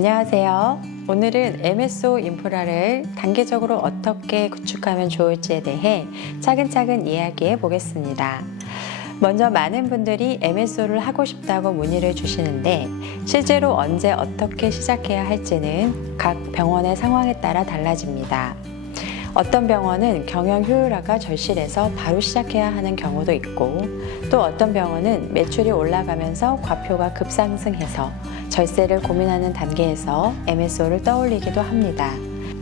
안녕하세요. 오늘은 MSO 인프라를 단계적으로 어떻게 구축하면 좋을지에 대해 차근차근 이야기해 보겠습니다. 먼저 많은 분들이 MSO를 하고 싶다고 문의를 주시는데 실제로 언제 어떻게 시작해야 할지는 각 병원의 상황에 따라 달라집니다. 어떤 병원은 경영 효율화가 절실해서 바로 시작해야 하는 경우도 있고 또 어떤 병원은 매출이 올라가면서 과표가 급상승해서 절세를 고민하는 단계에서 MSO를 떠올리기도 합니다.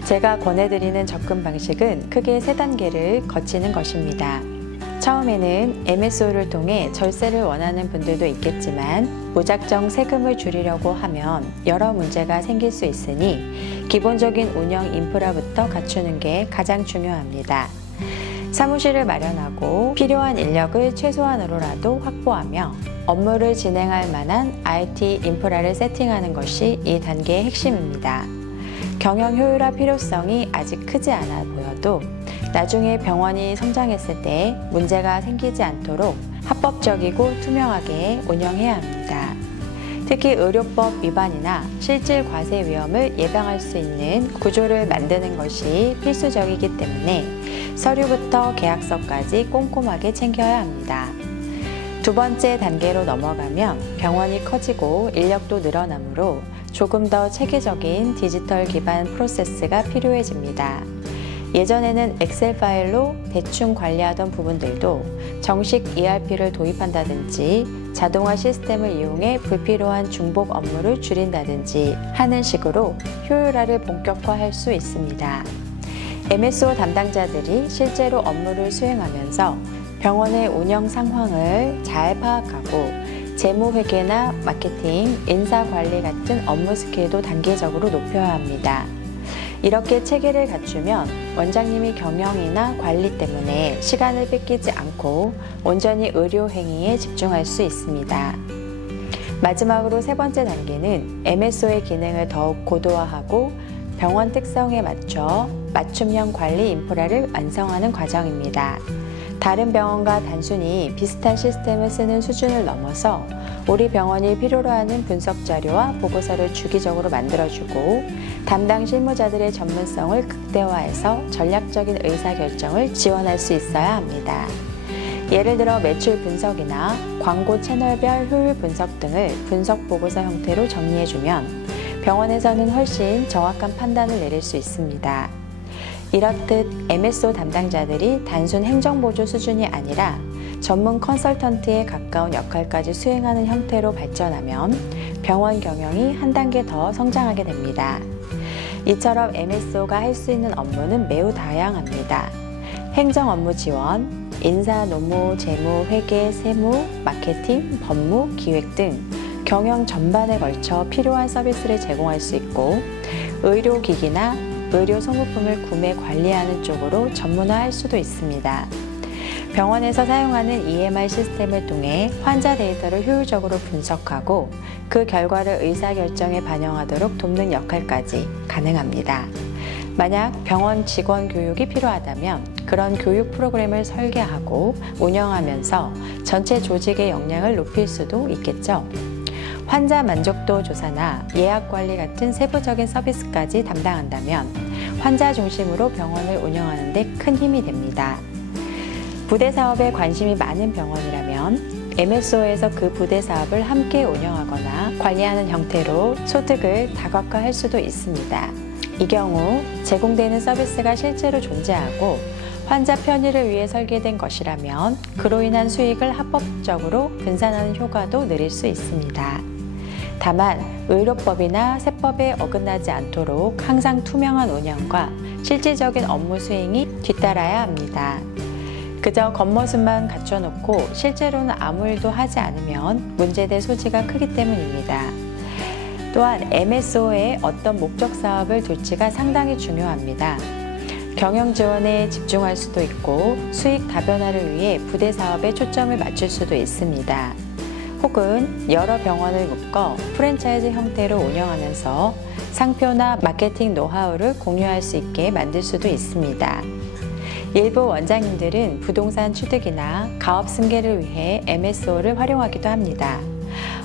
제가 권해드리는 접근 방식은 크게 3단계를 거치는 것입니다. 처음에는 MSO를 통해 절세를 원하는 분들도 있겠지만 무작정 세금을 줄이려고 하면 여러 문제가 생길 수 있으니 기본적인 운영 인프라부터 갖추는 게 가장 중요합니다. 사무실을 마련하고 필요한 인력을 최소한으로라도 확보하며 업무를 진행할 만한 IT 인프라를 세팅하는 것이 이 단계의 핵심입니다. 경영 효율화 필요성이 아직 크지 않아 보여도 나중에 병원이 성장했을 때 문제가 생기지 않도록 합법적이고 투명하게 운영해야 합니다. 특히 의료법 위반이나 실질 과세 위험을 예방할 수 있는 구조를 만드는 것이 필수적이기 때문에 서류부터 계약서까지 꼼꼼하게 챙겨야 합니다. 두 번째 단계로 넘어가면 병원이 커지고 인력도 늘어나므로 조금 더 체계적인 디지털 기반 프로세스가 필요해집니다. 예전에는 엑셀 파일로 대충 관리하던 부분들도 정식 ERP를 도입한다든지 자동화 시스템을 이용해 불필요한 중복 업무를 줄인다든지 하는 식으로 효율화를 본격화할 수 있습니다. MSO 담당자들이 실제로 업무를 수행하면서 병원의 운영 상황을 잘 파악하고 재무회계나 마케팅, 인사관리 같은 업무 스킬도 단계적으로 높여야 합니다. 이렇게 체계를 갖추면 원장님이 경영이나 관리 때문에 시간을 뺏기지 않고 온전히 의료 행위에 집중할 수 있습니다. 마지막으로 3번째 단계는 MSO의 기능을 더욱 고도화하고 병원 특성에 맞춰 맞춤형 관리 인프라를 완성하는 과정입니다. 다른 병원과 단순히 비슷한 시스템을 쓰는 수준을 넘어서 우리 병원이 필요로 하는 분석 자료와 보고서를 주기적으로 만들어주고 담당 실무자들의 전문성을 극대화해서 전략적인 의사결정을 지원할 수 있어야 합니다. 예를 들어 매출 분석이나 광고 채널별 효율 분석 등을 분석 보고서 형태로 정리해주면 병원에서는 훨씬 정확한 판단을 내릴 수 있습니다. 이렇듯 MSO 담당자들이 단순 행정보조 수준이 아니라 전문 컨설턴트에 가까운 역할까지 수행하는 형태로 발전하면 병원 경영이 한 단계 더 성장하게 됩니다. 이처럼 MSO가 할 수 있는 업무는 매우 다양합니다. 행정 업무 지원, 인사, 노무, 재무, 회계, 세무, 마케팅, 법무, 기획 등 경영 전반에 걸쳐 필요한 서비스를 제공할 수 있고 의료기기나 의료 소모품을 구매 관리하는 쪽으로 전문화할 수도 있습니다. 병원에서 사용하는 EMR 시스템을 통해 환자 데이터를 효율적으로 분석하고 그 결과를 의사결정에 반영하도록 돕는 역할까지 가능합니다. 만약 병원 직원 교육이 필요하다면 그런 교육 프로그램을 설계하고 운영하면서 전체 조직의 역량을 높일 수도 있겠죠. 환자 만족도 조사나 예약 관리 같은 세부적인 서비스까지 담당한다면 환자 중심으로 병원을 운영하는 데 큰 힘이 됩니다. 부대 사업에 관심이 많은 병원이라면 MSO에서 그 부대 사업을 함께 운영하거나 관리하는 형태로 소득을 다각화할 수도 있습니다. 이 경우 제공되는 서비스가 실제로 존재하고 환자 편의를 위해 설계된 것이라면 그로 인한 수익을 합법적으로 분산하는 효과도 누릴 수 있습니다. 다만 의료법이나 세법에 어긋나지 않도록 항상 투명한 운영과 실질적인 업무 수행이 뒤따라야 합니다. 그저 겉모습만 갖춰놓고 실제로는 아무 일도 하지 않으면 문제될 소지가 크기 때문입니다. 또한 MSO에 어떤 목적 사업을 둘지가 상당히 중요합니다. 경영 지원에 집중할 수도 있고 수익 다변화를 위해 부대 사업에 초점을 맞출 수도 있습니다. 혹은 여러 병원을 묶어 프랜차이즈 형태로 운영하면서 상표나 마케팅 노하우를 공유할 수 있게 만들 수도 있습니다. 일부 원장님들은 부동산 취득이나 가업 승계를 위해 MSO를 활용하기도 합니다.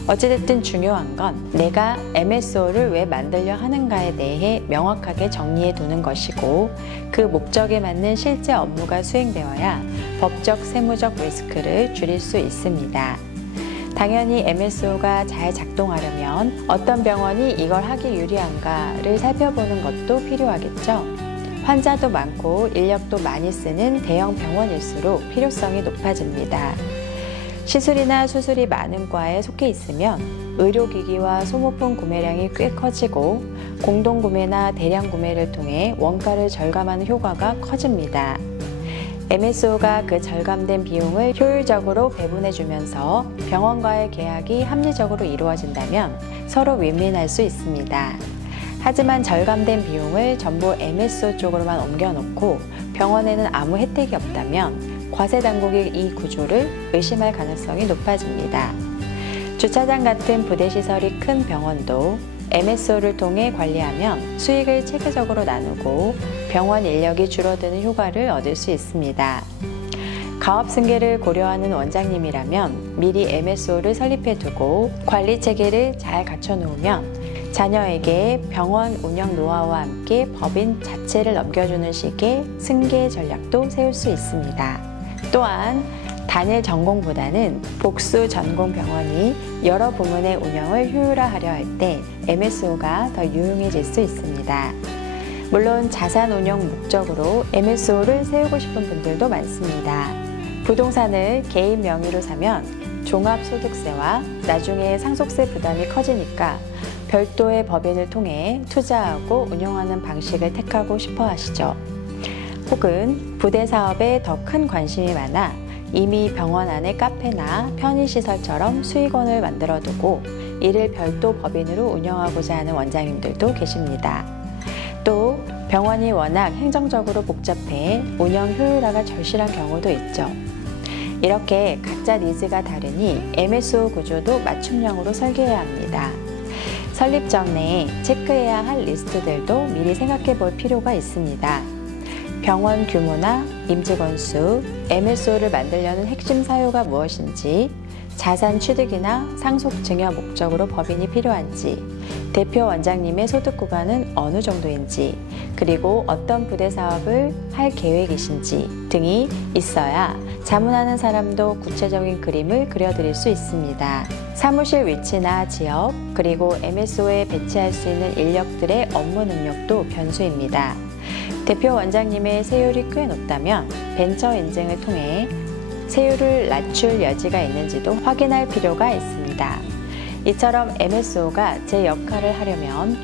어찌됐든 중요한 건 내가 MSO를 왜 만들려 하는가에 대해 명확하게 정리해 두는 것이고 그 목적에 맞는 실제 업무가 수행되어야 법적, 세무적 리스크를 줄일 수 있습니다. 당연히 MSO가 잘 작동하려면 어떤 병원이 이걸 하기 유리한가를 살펴보는 것도 필요하겠죠. 환자도 많고 인력도 많이 쓰는 대형 병원일수록 필요성이 높아집니다. 시술이나 수술이 많은 과에 속해 있으면 의료기기와 소모품 구매량이 꽤 커지고 공동구매나 대량 구매를 통해 원가를 절감하는 효과가 커집니다. MSO가 그 절감된 비용을 효율적으로 배분해주면서 병원과의 계약이 합리적으로 이루어진다면 서로 윈윈할 수 있습니다. 하지만 절감된 비용을 전부 MSO 쪽으로만 옮겨놓고 병원에는 아무 혜택이 없다면 과세 당국이 이 구조를 의심할 가능성이 높아집니다. 주차장 같은 부대시설이 큰 병원도 MSO를 통해 관리하면 수익을 체계적으로 나누고 병원 인력이 줄어드는 효과를 얻을 수 있습니다. 가업 승계를 고려하는 원장님이라면 미리 MSO를 설립해 두고 관리 체계를 잘 갖춰 놓으면 자녀에게 병원 운영 노하우와 함께 법인 자체를 넘겨주는 식의 승계 전략도 세울 수 있습니다. 또한 단일 전공보다는 복수 전공 병원이 여러 부문의 운영을 효율화하려 할 때 MSO가 더 유용해질 수 있습니다. 물론 자산 운영 목적으로 MSO를 세우고 싶은 분들도 많습니다. 부동산을 개인 명의로 사면 종합소득세와 나중에 상속세 부담이 커지니까 별도의 법인을 통해 투자하고 운영하는 방식을 택하고 싶어 하시죠. 혹은 부대 사업에 더 큰 관심이 많아 이미 병원 안에 카페나 편의시설처럼 수익원을 만들어두고 이를 별도 법인으로 운영하고자 하는 원장님들도 계십니다. 또 병원이 워낙 행정적으로 복잡해 운영 효율화가 절실한 경우도 있죠. 이렇게 각자 니즈가 다르니 MSO 구조도 맞춤형으로 설계해야 합니다. 설립 전에 체크해야 할 리스트들도 미리 생각해 볼 필요가 있습니다. 병원 규모나 임직원 수, MSO를 만들려는 핵심 사유가 무엇인지, 자산 취득이나 상속 증여 목적으로 법인이 필요한지, 대표 원장님의 소득 구간은 어느 정도인지, 그리고 어떤 부대 사업을 할 계획이신지 등이 있어야 자문하는 사람도 구체적인 그림을 그려드릴 수 있습니다. 사무실 위치나 지역, 그리고 MSO에 배치할 수 있는 인력들의 업무 능력도 변수입니다. 대표 원장님의 세율이 꽤 높다면 벤처 인증을 통해 세율을 낮출 여지가 있는지도 확인할 필요가 있습니다. 이처럼 MSO가 제 역할을 하려면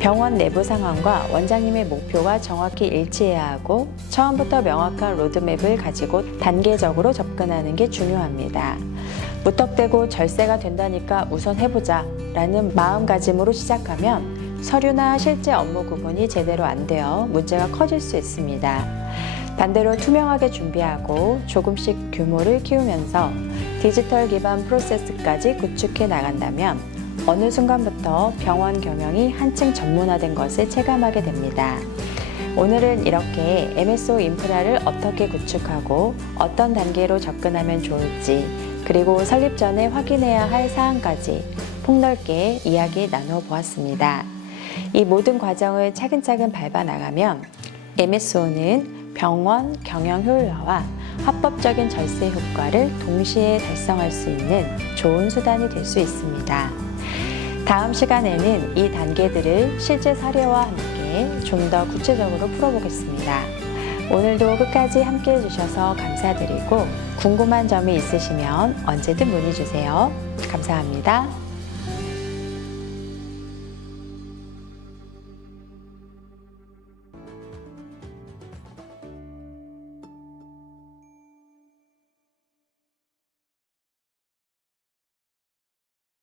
병원 내부 상황과 원장님의 목표가 정확히 일치해야 하고 처음부터 명확한 로드맵을 가지고 단계적으로 접근하는 게 중요합니다. 무턱대고 절세가 된다니까 우선 해보자 라는 마음가짐으로 시작하면 서류나 실제 업무 구분이 제대로 안 되어 문제가 커질 수 있습니다. 반대로 투명하게 준비하고 조금씩 규모를 키우면서 디지털 기반 프로세스까지 구축해 나간다면 어느 순간부터 병원 경영이 한층 전문화된 것을 체감하게 됩니다. 오늘은 이렇게 MSO 인프라를 어떻게 구축하고 어떤 단계로 접근하면 좋을지 그리고 설립 전에 확인해야 할 사항까지 폭넓게 이야기 나누어 보았습니다. 이 모든 과정을 차근차근 밟아 나가면 MSO는 병원 경영 효율화와 합법적인 절세 효과를 동시에 달성할 수 있는 좋은 수단이 될 수 있습니다. 다음 시간에는 이 단계들을 실제 사례와 함께 좀 더 구체적으로 풀어보겠습니다. 오늘도 끝까지 함께 해주셔서 감사드리고 궁금한 점이 있으시면 언제든 문의 주세요. 감사합니다.